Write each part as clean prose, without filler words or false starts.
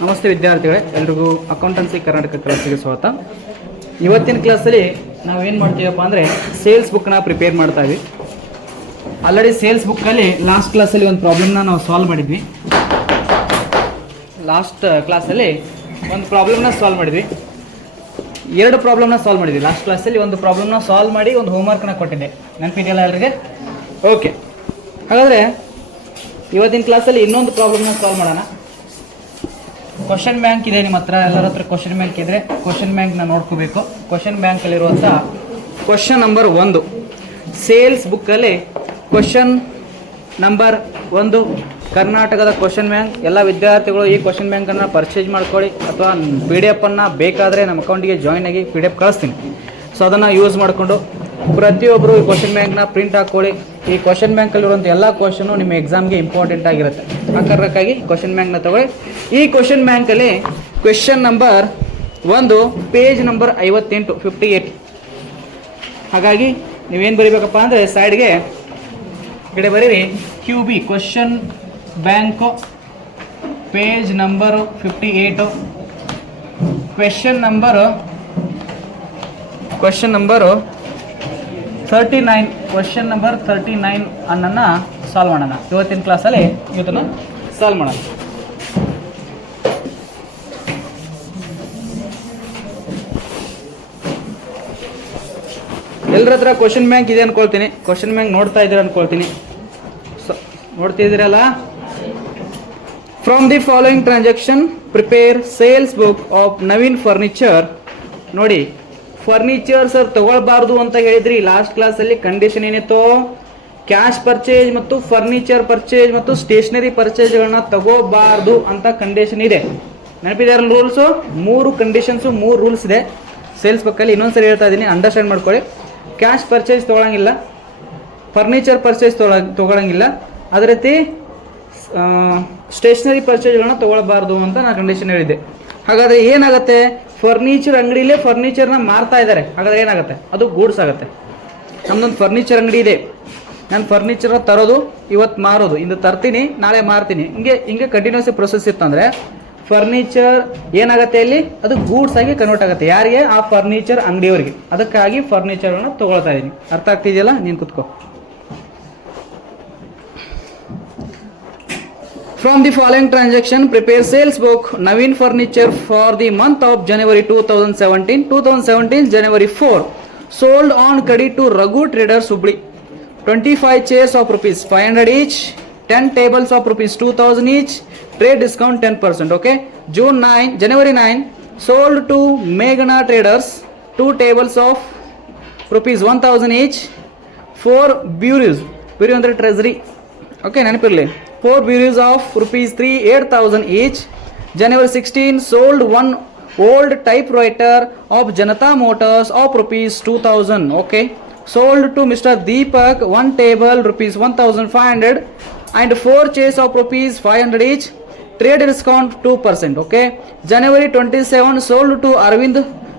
ನಮಸ್ತೆ ವಿದ್ಯಾರ್ಥಿಗಳೇ, ಎಲ್ರಿಗೂ ಅಕೌಂಟೆನ್ಸಿ ಕರ್ನಾಟಕ ಕ್ಲಾಸಿಗೆ ಸ್ವಾಗತ. ಇವತ್ತಿನ ಕ್ಲಾಸಲ್ಲಿ ನಾವೇನು ಮಾಡ್ತೀವಪ್ಪ ಅಂದರೆ ಸೇಲ್ಸ್ ಬುಕ್ನ ಪ್ರಿಪೇರ್ ಮಾಡ್ತಾ ಇದ್ವಿ. ಆಲ್ರೆಡಿ ಸೇಲ್ಸ್ ಬುಕ್ಕಲ್ಲಿ ಲಾಸ್ಟ್ ಕ್ಲಾಸಲ್ಲಿ ಒಂದು ಪ್ರಾಬ್ಲಮ್ನ ನಾವು ಸಾಲ್ವ್ ಮಾಡಿದ್ವಿ. ಲಾಸ್ಟ್ ಕ್ಲಾಸಲ್ಲಿ ಒಂದು ಪ್ರಾಬ್ಲಮ್ನ ಸಾಲ್ವ್ ಮಾಡಿದ್ವಿ, ಎರಡು ಪ್ರಾಬ್ಲಮ್ನ ಸಾಲ್ವ್ ಮಾಡಿದ್ವಿ. ಲಾಸ್ಟ್ ಕ್ಲಾಸಲ್ಲಿ ಒಂದು ಪ್ರಾಬ್ಲಮ್ನ ಸಾಲ್ವ್ ಮಾಡಿ ಒಂದು ಹೋಮ್ವರ್ಕ್ನ ಕೊಟ್ಟಿದ್ದೆ, ನೆನಪಿದೆಯಲ್ಲ ಎಲ್ಲರಿಗೆ? ಓಕೆ, ಹಾಗಾದರೆ ಇವತ್ತಿನ ಕ್ಲಾಸಲ್ಲಿ ಇನ್ನೊಂದು ಪ್ರಾಬ್ಲಮ್ನ ಸಾಲ್ವ್ ಮಾಡೋಣ. ಕ್ವಶನ್ ಬ್ಯಾಂಕ್ ಇದೆ ನಿಮ್ಮ ಹತ್ರ, ಎಲ್ಲರ ಹತ್ರ ಕ್ವಶನ್ ಬ್ಯಾಂಕ್ ಇದ್ದರೆ ಕ್ವಶನ್ ಬ್ಯಾಂಕ್ನ ನೋಡ್ಕೋಬೇಕು. ಕ್ವಶನ್ ಬ್ಯಾಂಕಲ್ಲಿರುವಂಥ ಕ್ವಶನ್ ನಂಬರ್ 1 ಸೇಲ್ಸ್ ಬುಕ್ಕಲ್ಲಿ ಕ್ವಶನ್ ನಂಬರ್ 1 ಕರ್ನಾಟಕದ ಕ್ವಶನ್ ಬ್ಯಾಂಕ್. ಎಲ್ಲ ವಿದ್ಯಾರ್ಥಿಗಳು ಈ ಕ್ವಶನ್ ಬ್ಯಾಂಕನ್ನು ಪರ್ಚೇಸ್ ಮಾಡ್ಕೊಳ್ಳಿ, ಅಥವಾ PDF ಅನ್ನು ಬೇಕಾದರೆ ನಮ್ಮ ಅಕೌಂಟಿಗೆ ಜಾಯ್ನ್ ಆಗಿ PDF ಕಳಿಸ್ತೀನಿ. ಸೊ ಅದನ್ನು ಯೂಸ್ ಮಾಡಿಕೊಂಡು ಪ್ರತಿಯೊಬ್ಬರು ಈ ಕ್ವಶನ್ ಬ್ಯಾಂಕ್ನ ಪ್ರಿಂಟ್ ಹಾಕ್ಕೊಳ್ಳಿ. ಈ ಕ್ವಶನ್ ಬ್ಯಾಂಕಲ್ಲಿರುವಂಥ ಎಲ್ಲ ಕ್ವಶನು ನಿಮ್ಮ ಎಕ್ಸಾಮ್ಗೆ ಇಂಪಾರ್ಟೆಂಟ್ ಆಗಿರುತ್ತೆ. ಆ ಕಾರಣಕ್ಕಾಗಿ ಕ್ವಶನ್ ಬ್ಯಾಂಕ್ನ ತಗೊಳ್ಳಿ. ಈ ಕ್ವಶನ್ ಬ್ಯಾಂಕಲ್ಲಿ ಕ್ವೆಶನ್ ನಂಬರ್ 1 ಪೇಜ್ ನಂಬರ್ 58. ಹಾಗಾಗಿ ನೀವೇನು ಬರೀಬೇಕಪ್ಪ ಅಂದರೆ ಸೈಡ್ಗೆ ಕಡೆ ಬರೀರಿ QB question bank page number 58. Question number 39. Question number 39 ಅನ್ನನ್ನು ಸಾಲ್ವ್ ಮಾಡೋಣ. ಇವತ್ತಿನ ಕ್ಲಾಸಲ್ಲಿ ಇವತ್ತನ್ನು ಸಾಲ್ವ್ ಮಾಡೋಣ. ಎಲ್ಲರ ಹತ್ರ ಕ್ವಶನ್ ಬ್ಯಾಂಕ್ ಇದೆ ಅನ್ಕೊಳ್ತೀನಿ. ಕ್ವಶನ್ ಬ್ಯಾಂಕ್ ನೋಡ್ತಾ ಇದ್ದೀರ ಅನ್ಕೊಳ್ತೀನಿ. ನೋಡ್ತಿದ್ದೀರಲ್ಲ? From the following transaction prepare sales book of Naveen furniture. ನೋಡಿ, ಫರ್ನಿಚರ್ ಸರ್ ತಗೊಳ್ಬಾರ್ದು ಅಂತ ಹೇಳಿದ್ರಿ ಲಾಸ್ಟ್ ಕ್ಲಾಸಲ್ಲಿ. ಕಂಡೀಷನ್ ಏನಿತ್ತು? ಕ್ಯಾಶ್ ಪರ್ಚೇಜ್ ಮತ್ತು ಫರ್ನಿಚರ್ ಪರ್ಚೇಜ್ ಮತ್ತು ಸ್ಟೇಷನರಿ ಪರ್ಚೇಜ್ಗಳನ್ನ ತಗೋಬಾರ್ದು ಅಂತ ಕಂಡೀಷನ್ ಇದೆ. ನೆನಪಿದಾರ ರೂಲ್ಸು? 3 ಕಂಡೀಷನ್ಸು, 3 ರೂಲ್ಸ್ ಇದೆ ಸೇಲ್ಸ್ ಬುಕ್ಕಲ್ಲಿ. ಇನ್ನೊಂದ್ಸರಿ ಹೇಳ್ತಾ ಇದ್ದೀನಿ, ಅಂಡರ್ಸ್ಟ್ಯಾಂಡ್ ಮಾಡ್ಕೊಳ್ಳಿ. ಕ್ಯಾಶ್ ಪರ್ಚೇಜ್ ತೊಗೊಳಂಗಿಲ್ಲ, ಫರ್ನಿಚರ್ ಪರ್ಚೇಜ್ ತೊಗೊಳಂಗಿಲ್ಲ, ಅದೇ ರೀತಿ ಸ್ಟೇಷನರಿ ಪರ್ಚೇಜ್ಗಳನ್ನ ತೊಗೊಳ್ಬಾರ್ದು ಅಂತ ನಾನು ಕಂಡೀಷನ್ ಹೇಳಿದ್ದೆ. ಹಾಗಾದರೆ ಏನಾಗುತ್ತೆ? ಫರ್ನಿಚರ್ ಅಂಗಡಿಲೇ ಫರ್ನಿಚರ್ನ ಮಾರ್ತಾ ಇದ್ದಾರೆ, ಹಾಗಾದ್ರೆ ಏನಾಗುತ್ತೆ? ಅದು ಗೂಡ್ಸ್ ಆಗುತ್ತೆ. ನಮ್ಮದೊಂದು ಫರ್ನಿಚರ್ ಅಂಗಡಿ ಇದೆ, ನಾನು ಫರ್ನಿಚರ್ನ ತರೋದು, ಇವತ್ತು ಮಾರೋದು, ಇಂದು ತರ್ತೀನಿ, ನಾಳೆ ಮಾರ್ತೀನಿ, ಹಿಂಗೆ ಕಂಟಿನ್ಯೂಸ್ ಪ್ರೊಸೆಸ್ ಇತ್ತಂದರೆ ಫರ್ನಿಚರ್ ಏನಾಗುತ್ತೆ ಇಲ್ಲಿ? ಅದು ಗೂಡ್ಸ್ ಆಗಿ ಕನ್ವರ್ಟ್ ಆಗುತ್ತೆ. ಯಾರಿಗೆ? ಆ ಫರ್ನಿಚರ್ ಅಂಗಡಿಯವರಿಗೆ. ಅದಕ್ಕಾಗಿ ಫರ್ನಿಚರ್ನ ತೊಗೊಳ್ತಾ ಇದ್ದೀನಿ. ಅರ್ಥ ಆಗ್ತಿದೆಯಲ್ಲ? ನೀನು ಕುತ್ಕೋ. From the following transaction, prepare sales book Naveen Furniture for the month of January 2017. 2017 January 4. Sold on credit to Raghu Traders Hubli. 25 chairs of rupees 500 each. 10 tables of rupees 2000 each. Trade discount 10%. Okay. January 9. Sold to Meghana Traders 2 tables of rupees 1000 each. 4 bureaus. Bureau under treasury. Okay, ನೆನಪಿರಲಿ. 4 bureaus of rupees 8,000 each. January 16 sold 1 old typewriter of Janata Motors of rupees 2,000. Okay. Sold to Mr. Deepak 1 table rupees 1,500 and 4 chairs of rupees 500 each. Trade discount 2%. Okay. January 27 sold to Arvind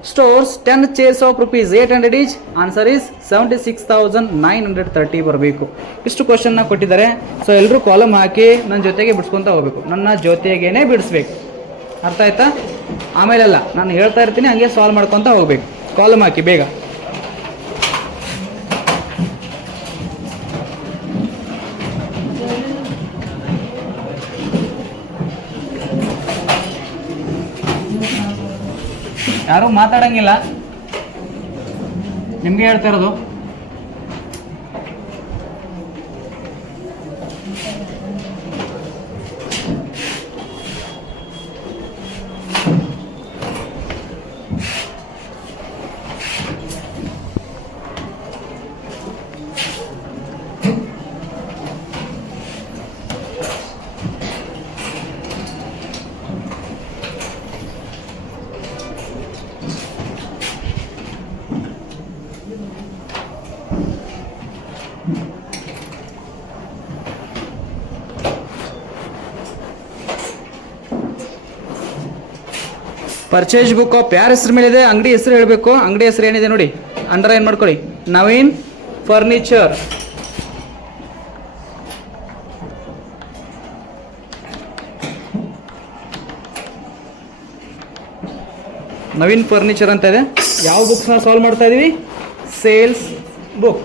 Stores 10 chairs of rupees 800 each. Answer is 76,930 ಬರಬೇಕು. ಇಷ್ಟು ಕ್ವಶನ್ನ ಕೊಟ್ಟಿದ್ದಾರೆ. So ಎಲ್ಲರೂ column ಹಾಕಿ ನನ್ನ ಜೊತೆಗೆ ಬಿಡಿಸ್ಕೊತಾ ಹೋಗ್ಬೇಕು. ನನ್ನ ಜೊತೆಗೇನೆ ಬಿಡಿಸ್ಬೇಕು. ಅರ್ಥ ಆಯ್ತಾ? ಆಮೇಲೆಲ್ಲ ನಾನು ಹೇಳ್ತಾ ಇರ್ತೀನಿ, ಹಂಗೆ ಸಾಲ್ವ್ ಮಾಡ್ಕೊತಾ ಹೋಗ್ಬೇಕು. ಕಾಲಮ್ ಹಾಕಿ ಬೇಗ. ಯಾರೂ ಮಾತಾಡಂಗಿಲ್ಲ, ನಿಮಗೆ ಹೇಳ್ತಾ ಇರೋದು. ಪರ್ಚೇಸ್ ಬುಕ್ ಆಫ್ ಯಾರ ಹೆಸರು ಮೇಲಿದೆ? ಅಂಗಡಿ ಹೆಸರು ಹೇಳಬೇಕು. ಅಂಗಡಿ ಹೆಸರು ಏನಿದೆ ನೋಡಿ, ಅಂಡರ್ಲೈನ್ ಮಾಡ್ಕೊಳ್ಳಿ. ನವೀನ್ ಫರ್ನಿಚರ್. ನವೀನ್ ಫರ್ನಿಚರ್ ಅಂತ ಇದೆ. ಯಾವ ಬುಕ್ಸ್ನ ಸಾಲ್ವ್ ಮಾಡ್ತಾ ಇದೀವಿ? Sales book.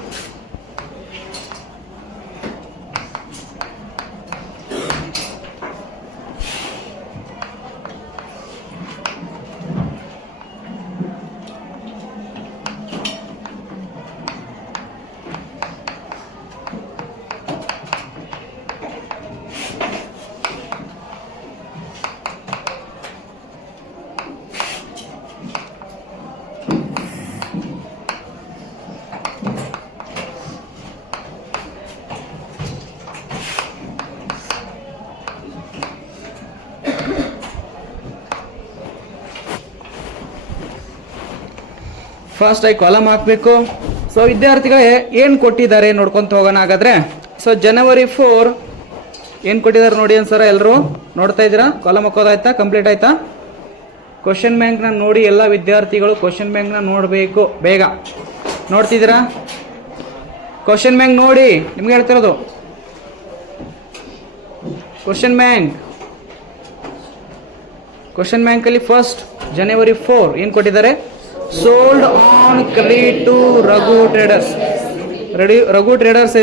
ಫಸ್ಟ್ ಆಗಿ ಕಾಲಮ್ ಹಾಕಬೇಕು. ಸೊ ವಿದ್ಯಾರ್ಥಿಗಳೇ ಏನು ಕೊಟ್ಟಿದ್ದಾರೆ ನೋಡ್ಕೊಂತ ಹೋಗೋಣ ಹಾಗಾದ್ರೆ. ಸೊ January 4 ಏನು ಕೊಟ್ಟಿದ್ದಾರೆ ನೋಡಿ ಅನ್ಸರ, ಎಲ್ಲರೂ ನೋಡ್ತಾ ಇದ್ದೀರಾ? ಕಾಲಮ್ ಹಾಕೋದಾಯ್ತಾ? ಕಂಪ್ಲೀಟ್ ಆಯ್ತಾ? ಕ್ವಶನ್ ಬ್ಯಾಂಕ್ನ ನೋಡಿ, ಎಲ್ಲ ವಿದ್ಯಾರ್ಥಿಗಳು ಕ್ವಶನ್ ಬ್ಯಾಂಕ್ನ ನೋಡಬೇಕು ಬೇಗ. ನೋಡ್ತಿದ್ದೀರಾ? ಕ್ವಶನ್ ಬ್ಯಾಂಕ್ ನೋಡಿ, ನಿಮ್ಗೆ ಹೇಳ್ತಿರೋದು ಕ್ವಶನ್ ಬ್ಯಾಂಕಲ್ಲಿ ಫಸ್ಟ್ January 4 ಏನು ಕೊಟ್ಟಿದ್ದಾರೆ? Sold on credit to Raghu traders. Raghu traders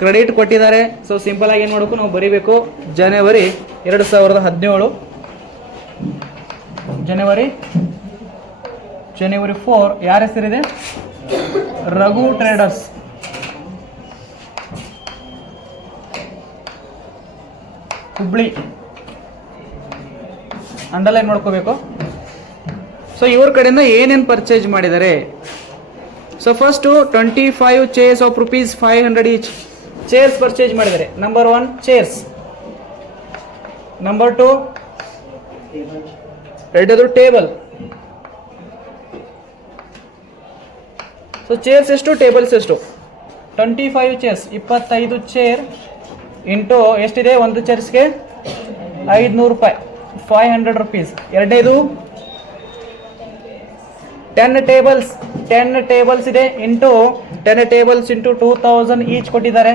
credit ಕೊಟ್ಟಿದ್ದಾರೆ. ಸೊ ಸಿಂಪಲ್ ಆಗಿ ಏನು ಮಾಡಬೇಕು, ನಾವು ಬರೀಬೇಕು January 2017, January 4 ಯಾರ ಹೆಸರಿದೆ? ರಘು ಟ್ರೇಡರ್ಸ್. ಹುಬ್ಳಿ ಅಂಡರ್ಲೈನ್ ಮಾಡ್ಕೋಬೇಕು. ಸೊ ಇವ್ರ ಕಡೆಯಿಂದ ಏನೇನು ಪರ್ಚೇಸ್ ಮಾಡಿದ್ದಾರೆ? So first 25 chairs of ₹500 each chairs purchase ಮಾಡಿದ್ದಾರೆ. ನಂಬರ್ 1 ಚೇರ್ಸ್, ನಂಬರ್ 2 ಎರಡದು ಟೇಬಲ್. ಸೊ ಚೇರ್ಸ್ ಎಷ್ಟು, ಟೇಬಲ್ಸ್ ಎಷ್ಟು? 25 ಚೇರ್ಸ್, 25 ಚೇರ್ ಇಂಟು ಎಷ್ಟಿದೆ? ಒಂದು ಚೇರ್ಸ್ಗೆ ₹500, ₹500. ಎರಡನೇದು 10 ಟೇಬಲ್ಸ್ ಇದೆ ಇಂಟು 10 ಟೇಬಲ್ಸ್ ಇಂಟು 2000 ಈಚ್ ಕೊಟ್ಟಿದ್ದಾರೆ.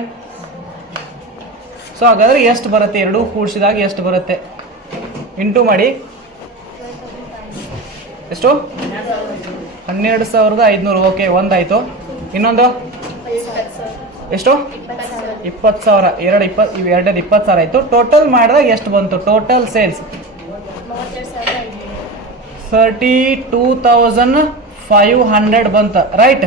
ಸೊ ಹಾಗಾದ್ರೆ ಎಷ್ಟು ಬರುತ್ತೆ? ಎರಡೂ ಕೂಡಿಸಿದಾಗ ಎಷ್ಟು ಬರುತ್ತೆ? ಇಂಟು ಮಾಡಿ. ಎಷ್ಟು? 12,500. ಓಕೆ, ಒಂದಾಯ್ತು. ಇನ್ನೊಂದು ಎಷ್ಟು? 20,000. ಎರಡನೇದು 20,000 ಆಯ್ತು. ಟೋಟಲ್ ಮಾಡಿದಾಗ ಎಷ್ಟು ಬಂತು? ಟೋಟಲ್ ಸೇಲ್ಸ್ 32,500 ಬಂತ, ರೈಟ್?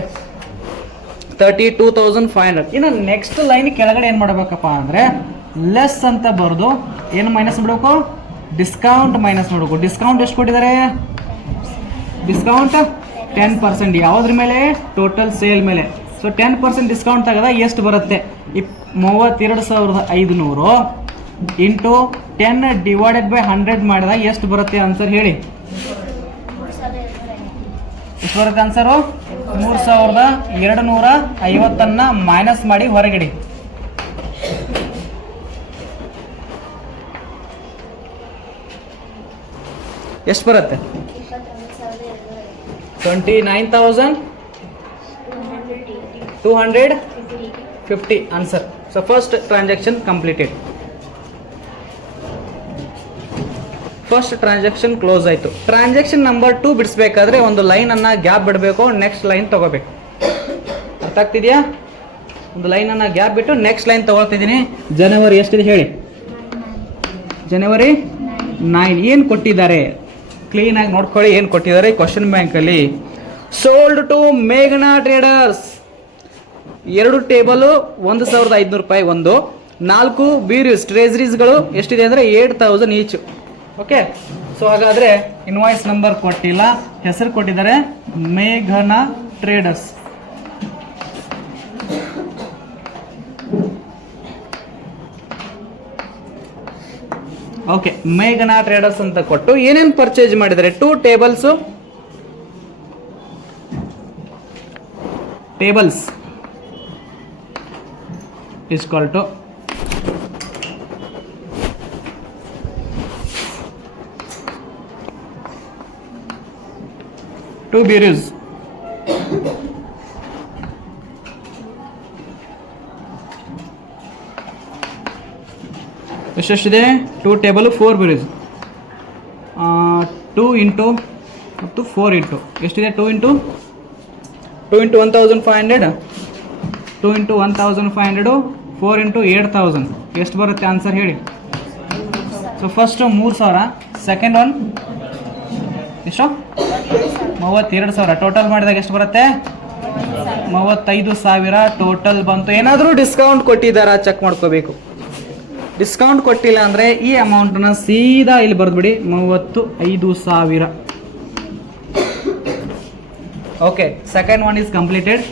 32,500. ಇನ್ನು ನೆಕ್ಸ್ಟ್ ಲೈನ್ ಕೆಳಗಡೆ ಏನು ಮಾಡಬೇಕಪ್ಪ ಅಂದರೆ ಲೆಸ್ ಅಂತ ಬರೆದು ಏನು ಮೈನಸ್ ಮಾಡಬೇಕು? ಡಿಸ್ಕೌಂಟ್ ಮೈನಸ್ ಮಾಡಬೇಕು. ಡಿಸ್ಕೌಂಟ್ ಎಷ್ಟು ಕೊಟ್ಟಿದ್ದಾರೆ? ಡಿಸ್ಕೌಂಟ್ 10%. ಯಾವುದ್ರ ಮೇಲೆ? ಟೋಟಲ್ ಸೇಲ್ ಮೇಲೆ. ಸೊ 10% ಡಿಸ್ಕೌಂಟ್ ತೆಗೆದಾಗ ಎಷ್ಟು ಬರುತ್ತೆ? 32,500 ಇಂಟು 10 ಡಿವೈಡೆಡ್ ಬೈ 100 ಮಾಡಿದಾಗ ಎಷ್ಟು ಬರುತ್ತೆ ಆನ್ಸರ್ ಹೇಳಿ? ಎಷ್ಟು ಬರುತ್ತೆ ಆನ್ಸರು? 3,250 ಮೈನಸ್ ಮಾಡಿ ಹೊರಗಿಡಿ. ಎಷ್ಟು ಬರುತ್ತೆ? 29,250 answer. So first transaction completed. First transaction close ಆಯಿತು. ಟ್ರಾನ್ಸಾಕ್ಷನ್ ನಂಬರ್ 2 ಬಿಡಿಸ್ಬೇಕಾದ್ರೆ ಒಂದು ಲೈನನ್ನು ಗ್ಯಾಪ್ ಬಿಡಬೇಕು, ನೆಕ್ಸ್ಟ್ ಲೈನ್ ತೊಗೋಬೇಕು. ಅರ್ಥ ಆಗ್ತಿದೆಯಾ? ಒಂದು ಲೈನನ್ನು ಗ್ಯಾಪ್ ಬಿಟ್ಟು ನೆಕ್ಸ್ಟ್ ಲೈನ್ ತೊಗೊಳ್ತಿದ್ದೀನಿ. ಜನವರಿ ಎಷ್ಟಿದೆ ಹೇಳಿ? January 9 ಏನು ಕೊಟ್ಟಿದ್ದಾರೆ? ಕ್ಲೀನಾಗಿ ನೋಡ್ಕೊಳ್ಳಿ ಏನು ಕೊಟ್ಟಿದ್ದಾರೆ ಕ್ವಶನ್ ಬ್ಯಾಂಕಲ್ಲಿ. ಸೋಲ್ಡ್ ಟು ಮೇಘನಾ ಟ್ರೇಡರ್ಸ್. 2 ಟೇಬಲು ₹1,500 ಒಂದು. 4 ಬೀರೀಸ್ ಟ್ರೇಸರೀಸ್ಗಳು ಎಷ್ಟಿದೆ ಅಂದರೆ 8,000 ಈಚ್. ಓಕೆ, ಸೊ ಹಾಗಾದರೆ ಇನ್ವಾಯ್ಸ್ ನಂಬರ್ ಕೊಟ್ಟಿಲ್ಲ, ಹೆಸರು ಕೊಟ್ಟಿದ್ದಾರೆ ಮೇಘನಾ ಟ್ರೇಡರ್ಸ್. ಓಕೆ, ಮೇಘನಾ ಟ್ರೇಡರ್ಸ್ ಅಂತ ಕೊಟ್ಟು ಏನೇನು ಪರ್ಚೇಸ್ ಮಾಡಿದ್ದಾರೆ? 2 tables is equal to two bureaus. ಎಷ್ಟಿದೆ? 2 ಟೇಬಲ್ 4 bureaus. 2 into ಮತ್ತು 4 ಇಂಟು ಎಷ್ಟಿದೆ 2 ಇಂಟು 1500 2 ಇಂಟು 1500 4 ಇಂಟು 8000 ಎಷ್ಟು ಬರುತ್ತೆ ಆನ್ಸರ್ ಹೇಳಿ. ಸೊ ಫಸ್ಟು 3000, ಸೆಕೆಂಡ್ ಒನ್ ಎಷ್ಟು 32,000. ಟೋಟಲ್ ಮಾಡಿದಾಗ ಎಷ್ಟು ಬರುತ್ತೆ 35,000 ಟೋಟಲ್ ಬಂತು. ಏನಾದರೂ ಡಿಸ್ಕೌಂಟ್ ಕೊಟ್ಟಿದ್ದಾರಾ ಚೆಕ್ ಮಾಡ್ಕೋಬೇಕು. ಡಿಸ್ಕೌಂಟ್ ಕೊಟ್ಟಿಲ್ಲ ಅಂದರೆ ಈ ಅಮೌಂಟನ್ನ ಸೀದಾ ಇಲ್ಲಿ ಬರೆದ್ಬಿಡಿ 35,000. Okay, second one is completed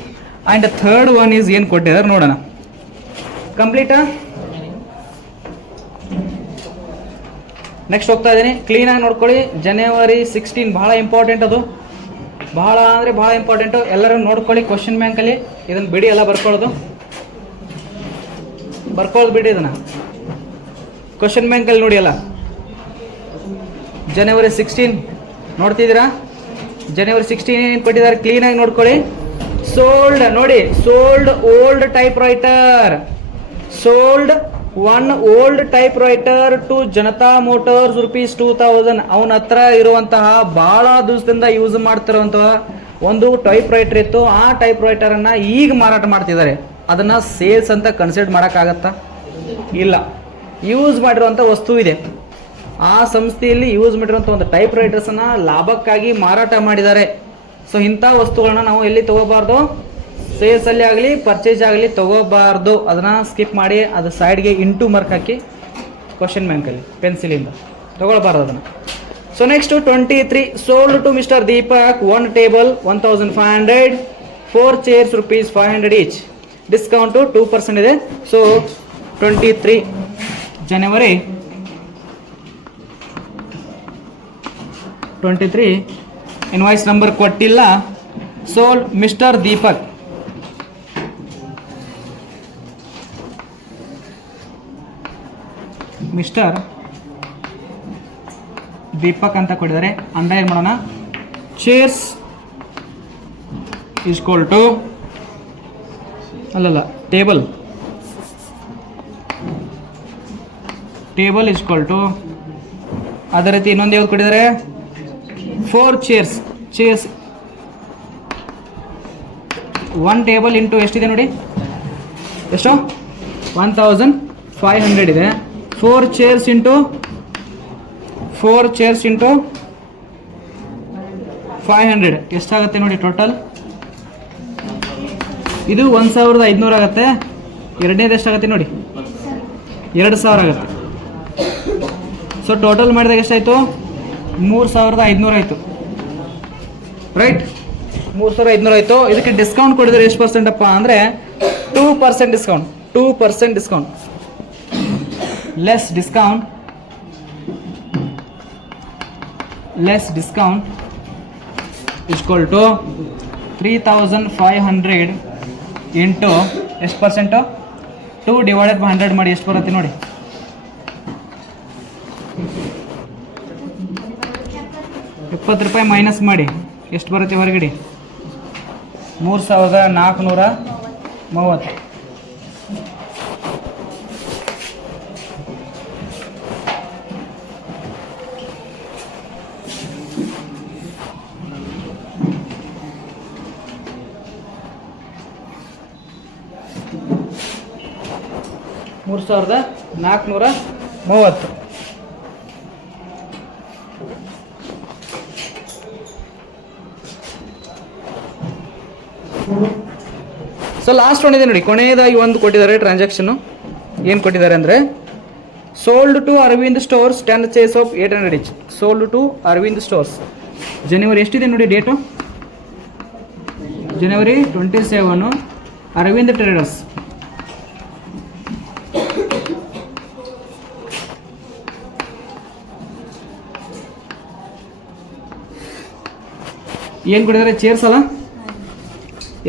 and third one is ಏನು ಕೊಟ್ಟಿದ್ದಾರೆ ನೋಡೋಣ. ಕಂಪ್ಲೀಟಾ? ನೆಕ್ಸ್ಟ್ ಹೋಗ್ತಾ ಇದ್ದೀನಿ, ಕ್ಲೀನಾಗಿ ನೋಡ್ಕೊಳ್ಳಿ. January 16 ಭಾಳ ಇಂಪಾರ್ಟೆಂಟ್, ಅದು ಭಾಳ ಅಂದರೆ ಭಾಳ ಇಂಪಾರ್ಟೆಂಟು. ಎಲ್ಲರೂ ನೋಡ್ಕೊಳ್ಳಿ. ಕ್ವಶನ್ ಬ್ಯಾಂಕಲ್ಲಿ ಇದನ್ನು ಬಿಡಿ, ಎಲ್ಲ ಬರ್ಕೊಳ್ಳೋದು ಬಿಡಿ. ಇದನ್ನು ಕ್ವಶನ್ ಬ್ಯಾಂಕಲ್ಲಿ ನೋಡಿ ಎಲ್ಲ. January 16 ನೋಡ್ತಿದ್ದೀರಾ? January 16 ಏನು ಕೊಟ್ಟಿದ್ದಾರೆ ಕ್ಲೀನಾಗಿ ನೋಡ್ಕೊಳ್ಳಿ. ಸೋಲ್ಡ್ ನೋಡಿ, sold old typewriter, sold one old typewriter to Janata motors ₹2,000. ಅವನ ಹತ್ರ ಇರುವಂತಹ ಭಾಳ ದಿವಸದಿಂದ ಯೂಸ್ ಮಾಡ್ತಿರುವಂತಹ ಒಂದು ಟೈಪ್ ರೈಟರ್ ಇತ್ತು. ಆ ಟೈಪ್ ರೈಟರನ್ನು ಈಗ ಮಾರಾಟ ಮಾಡ್ತಿದ್ದಾರೆ. ಅದನ್ನು ಸೇಲ್ಸ್ ಅಂತ ಕನ್ಸಿಡರ್ ಮಾಡೋಕ್ಕಾಗತ್ತಾ? ಇಲ್ಲ. ಯೂಸ್ ಮಾಡಿರುವಂಥ ವಸ್ತು ಇದೆ. ಆ ಸಂಸ್ಥೆಯಲ್ಲಿ ಯೂಸ್ ಮಾಡಿರುವಂಥ ಒಂದು ಟೈಪ್ ರೈಟರ್ಸನ್ನು ಲಾಭಕ್ಕಾಗಿ ಮಾರಾಟ ಮಾಡಿದ್ದಾರೆ. ಸೊ ಇಂಥ ವಸ್ತುಗಳನ್ನ ನಾವು ಎಲ್ಲಿ ತೊಗೋಬಾರ್ದು? ಸೇಲ್ಸಲ್ಲಿ ಆಗಲಿ ಪರ್ಚೇಸ್ ಆಗಲಿ ತೊಗೋಬಾರ್ದು. ಅದನ್ನು ಸ್ಕಿಪ್ ಮಾಡಿ ಅದು ಸೈಡ್ಗೆ ಇಂಟು ಮಾರ್ಕ್ ಹಾಕಿ ಕ್ವಶನ್ ಬ್ಯಾಂಕಲ್ಲಿ ಪೆನ್ಸಿಲಿಂದ ತೊಗೊಳ್ಬಾರ್ದು ಅದನ್ನು. So next 23 sold to mister Deepak 1 table 1,500, 4 chairs ₹500 each. Discount 2% ಇದೆ. ಸೊ 23 January 23 ಇನ್ವಾಯ್ಸ್ ನಂಬರ್ ಕೊಟ್ಟಿಲ್ಲ. Sold mister Deepak mister Deepak ಅಂತ ಕೊಟ್ಟಿದ್ದಾರೆ. ಅಂಡರ್ಲೈನ್ ಮಾಡೋಣ. ಚೇರ್ಸ್ ಈಕ್ವಲ್ ಟು ಅಲ್ಲಲ್ಲ ಟೇಬಲ್ ಈಕ್ವಲ್ ಟು ಅದೇ ರೀತಿ ಇನ್ನೊಂದು ಯಾವ್ದು ಕೊಟ್ಟಿದ್ದಾರೆ 4 ಚೇರ್ಸ್ 1 ಟೇಬಲ್ ಇಂಟು ಎಷ್ಟಿದೆ ನೋಡಿ, ಎಷ್ಟು 1,500 ಇದೆ. 4 ಚೇರ್ಸ್ ಇಂಟು 500 ಎಷ್ಟಾಗುತ್ತೆ ನೋಡಿ ಟೋಟಲ್. ಇದು 1,500 ಆಗುತ್ತೆ. ಎರಡನೇದು ಎಷ್ಟಾಗುತ್ತೆ ನೋಡಿ 2,000 ಆಗುತ್ತೆ. ಸೊ ಟೋಟಲ್ ಮಾಡಿದಾಗ ಎಷ್ಟಾಯಿತು 3,500 ಆಯಿತು. ರೈಟ್, 3,500 ಆಯಿತು. ಇದಕ್ಕೆ ಡಿಸ್ಕೌಂಟ್ ಕೊಡಿದ್ರೆ ಎಷ್ಟು ಪರ್ಸೆಂಟ್ ಅಪ್ಪ ಅಂದರೆ 2% discount. 2% discount, less discount equal to 3,500 into ಎಷ್ಟು ಪರ್ಸೆಂಟು 2/100 ಮಾಡಿ ಎಷ್ಟು ಬರುತ್ತೆ ನೋಡಿ. ₹20 ಮೈನಸ್ ಮಾಡಿ ಎಷ್ಟು ಬರುತ್ತೆ ಹೊರಗಡೆ 3,430. $3,430. ಸೊ ಲಾಸ್ಟ್ ಒನ್ ಇದೆ ನೋಡಿ, ಕೊನೆಯದಾಗಿ ಒಂದು ಕೊಟ್ಟಿದ್ದಾರೆ ಟ್ರಾನ್ಸಾಕ್ಷನ್ನು. ಏನು ಕೊಟ್ಟಿದ್ದಾರೆ ಅಂದರೆ sold to Arvind stores 10 chairs of 800 each. Sold to Arvind stores. ಜನವರಿ ಎಷ್ಟಿದೆ ನೋಡಿ ಡೇಟು, January 27 ಅರವಿಂದ್ ಟ್ರೇಡರ್ಸ್. ಏನು ಕೊಟ್ಟಿದ್ದಾರೆ ಚೇರ್ಸ್ ಅಲ್ಲ,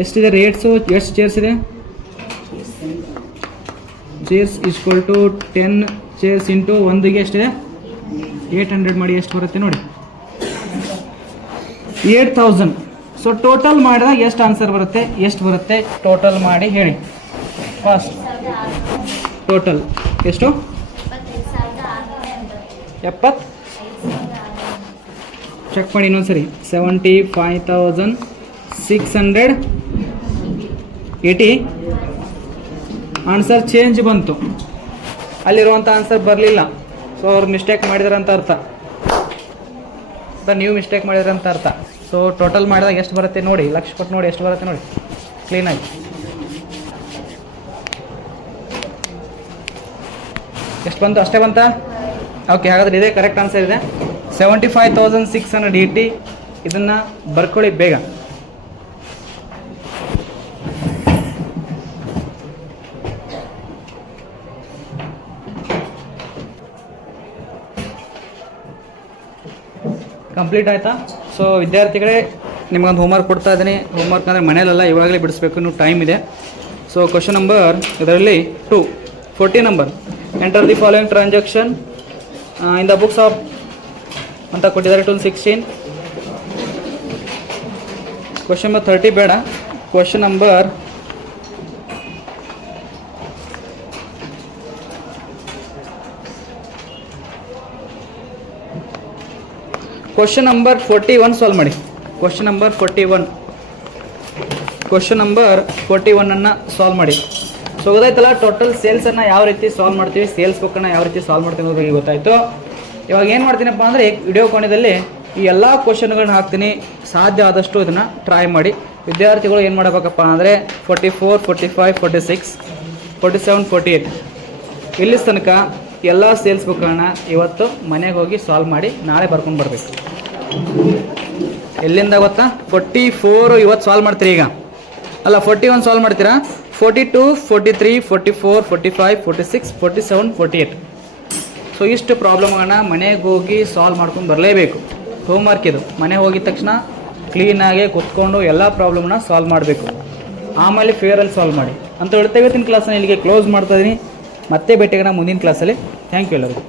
ಎಷ್ಟಿದೆ ರೇಟ್ಸು, ಎಷ್ಟು ಚೇರ್ಸ್ ಇದೆ? Chairs equal to 10 chairs into ಒಂದಿಗೆ ಎಷ್ಟಿದೆ 800 ಮಾಡಿ ಎಷ್ಟು ಬರುತ್ತೆ ನೋಡಿ 8,000. ಸೊ ಟೋಟಲ್ ಮಾಡಿದಾಗ ಎಷ್ಟು ಆನ್ಸರ್ ಬರುತ್ತೆ, ಎಷ್ಟು ಬರುತ್ತೆ ಟೋಟಲ್ ಮಾಡಿ ಹೇಳಿ. ಫಸ್ಟ್ ಟೋಟಲ್ ಎಷ್ಟು 70. ಚೆಕ್ ಮಾಡಿ ಇನ್ನೊಂದು ಸರಿ 75,680 ಆನ್ಸರ್ ಚೇಂಜ್ ಬಂತು, ಅಲ್ಲಿರುವಂಥ ಆನ್ಸರ್ ಬರಲಿಲ್ಲ. ಸೊ ಅವ್ರು ಮಿಸ್ಟೇಕ್ ಮಾಡಿದಾರೆ ಅಂತ ಅರ್ಥ, ನೀವು ಮಿಸ್ಟೇಕ್ ಮಾಡಿದ್ರೆ ಅಂತ ಅರ್ಥ. ಸೊ ಟೋಟಲ್ ಮಾಡಿದಾಗ ಎಷ್ಟು ಬರುತ್ತೆ ನೋಡಿ, ಲಕ್ಷ ಕೊಟ್ಟು ನೋಡಿ ಎಷ್ಟು ಬರುತ್ತೆ ನೋಡಿ ಕ್ಲೀನಾಗಿ. ಎಷ್ಟು ಬಂತು? ಅಷ್ಟೇ ಬಂತ? ಓಕೆ, ಹಾಗಾದ್ರೆ ಇದೇ ಕರೆಕ್ಟ್ ಆನ್ಸರ್ ಇದೆ. 75,680. ಇದನ್ನು ಬರ್ಕೊಳ್ಳಿ ಬೇಗ. ಕಂಪ್ಲೀಟ್ ಆಯಿತಾ? ಸೊ ವಿದ್ಯಾರ್ಥಿಗಳೇ, ನಿಮಗೊಂದು ಹೋಮ್ವರ್ಕ್ ಕೊಡ್ತಾ ಇದ್ದೀನಿ. ಹೋಮ್ವರ್ಕ್ ಅಂದರೆ ಮನೇಲೆಲ್ಲ ಇವಾಗಲೇ ಬಿಡಿಸ್ಬೇಕು, ಇನ್ನೂ ಟೈಮ್ ಇದೆ. ಸೊ ಕ್ವಶನ್ ನಂಬರ್ ಇದರಲ್ಲಿ 40 number, enter the following transaction in the books of ಅಂತ ಕೊಟ್ಟಿದ್ದಾರೆ 2016. ಕ್ವಶನ್ ನಂಬರ್ 30 ಬೇಡ, ಕ್ವಶನ್ ನಂಬರ್ 41 ಸಾಲ್ವ್ ಮಾಡಿ. ಕ್ವಶನ್ ನಂಬರ್ 41 ಅನ್ನು ಸಾಲ್ವ್ ಮಾಡಿ. ಸೊ ಗೊತ್ತಾಯ್ತಲ್ಲ, ಟೋಟಲ್ ಸೇಲ್ಸನ್ನು ಯಾವ ರೀತಿ ಸಾಲ್ವ್ ಮಾಡ್ತೀವಿ, ಸೇಲ್ಸ್ ಬುಕ್ಕನ್ನು ಯಾವ ರೀತಿ ಸಾಲ್ವ್ ಮಾಡ್ತೀವಿ ಅನ್ನೋದು ಬಗ್ಗೆ ಗೊತ್ತಾಯಿತು. ಇವಾಗ ಏನು ಮಾಡ್ತೀನಪ್ಪ ಅಂದರೆ, ವಿಡಿಯೋ ಕೊನೆಯಲ್ಲಿ ಈ ಎಲ್ಲ ಕ್ವಶನ್ಗಳನ್ನ ಹಾಕ್ತೀನಿ. ಸಾಧ್ಯ ಆದಷ್ಟು ಇದನ್ನು ಟ್ರೈ ಮಾಡಿ. ವಿದ್ಯಾರ್ಥಿಗಳು ಏನು ಮಾಡಬೇಕಪ್ಪ ಅಂದರೆ 44, 45, 46, 47, 48 ಇಲ್ಲಿ ತನಕ ಎಲ್ಲ ಸೇಲ್ಸ್ ಬುಕ್ಗಳನ್ನ ಇವತ್ತು ಮನೆಗೆ ಹೋಗಿ ಸಾಲ್ವ್ ಮಾಡಿ ನಾಳೆ ಬರ್ಕೊಂಡು ಬರಬೇಕು. ಎಲ್ಲಿಂದ ಗೊತ್ತಾ? 44 ಇವತ್ತು ಸಾಲ್ವ್ ಮಾಡ್ತೀರಿ ಈಗ, ಅಲ್ಲ 41 ಸಾಲ್ವ್ ಮಾಡ್ತೀರಾ. 42, 43, 44, 45, 46, 47, 48. ಸೊ ಇಷ್ಟು ಪ್ರಾಬ್ಲಮ್ಗಳನ್ನ ಮನೆಗೆ ಹೋಗಿ ಸಾಲ್ವ್ ಮಾಡ್ಕೊಂಡು ಬರಲೇಬೇಕು. ಹೋಮ್ವರ್ಕ್ ಇದು. ಮನೆಗೆ ಹೋಗಿದ ತಕ್ಷಣ ಕ್ಲೀನಾಗಿ ಕೂತ್ಕೊಂಡು ಎಲ್ಲ ಪ್ರಾಬ್ಲಮ್ನ ಸಾಲ್ವ್ ಮಾಡಬೇಕು. ಆಮೇಲೆ ಫೇರಲ್ಲಿ ಸಾಲ್ವ್ ಮಾಡಿ ಅಂತ ಹೇಳ್ತಾ ಇವತ್ತಿನ ಕ್ಲಾಸನ್ನ ಇಲ್ಲಿಗೆ ಕ್ಲೋಸ್ ಮಾಡ್ತಾಯಿದ್ದೀನಿ. ಮತ್ತೆ ಭೇಟಿಗೋಣ ಮುಂದಿನ ಕ್ಲಾಸಲ್ಲಿ. ಥ್ಯಾಂಕ್ ಯು ಎಲ್ಲರಿಗೂ.